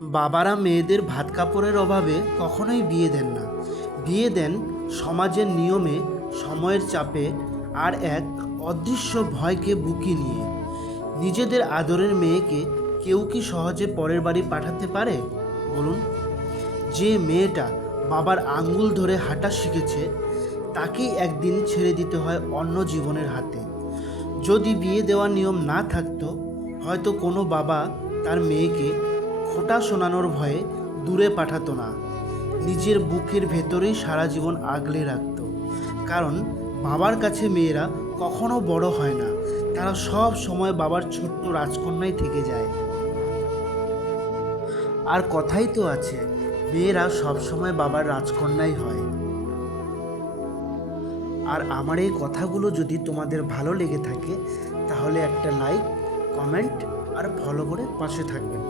বাবারা মেয়েদের ভাত কাপড়ের অভাবে কখনোই বিয়ে দেন না। বিয়ে দেন সমাজের নিয়মে, সময়ের চাপে, আর এক অদৃশ্য ভয়কে বুকে নিয়ে। নিজেদের আদরের মেয়েকে কেউ কি সহজে পরের বাড়ি পাঠাতে পারে বলুন? যে মেয়েটা বাবার আঙ্গুল ধরে হাঁটা শিখেছে, তাকেই একদিন ছেড়ে দিতে হয় অন্য জীবনের হাতে। যদি বিয়ে দেওয়ার নিয়ম না থাকতো, হয়তো কোনো বাবা তার মেয়েকে খোঁটা শোনানোর ভয়ে দূরে পাঠাতো না, নিজের বুকের ভেতরেই সারা জীবন আগলে রাখতো। কারণ বাবার কাছে মেয়েরা কখনো বড় হয় না, তারা সব সময় বাবার ছোট্ট রাজকন্যাই থেকে যায়। আর কথাই তো আছে, মেয়েরা সব সময় বাবার রাজকন্যাই হয়। আর আমার এই কথাগুলো যদি তোমাদের ভালো লেগে থাকে, তাহলে একটা লাইক, কমেন্ট আর ফলো করে পাশে থাকবেন।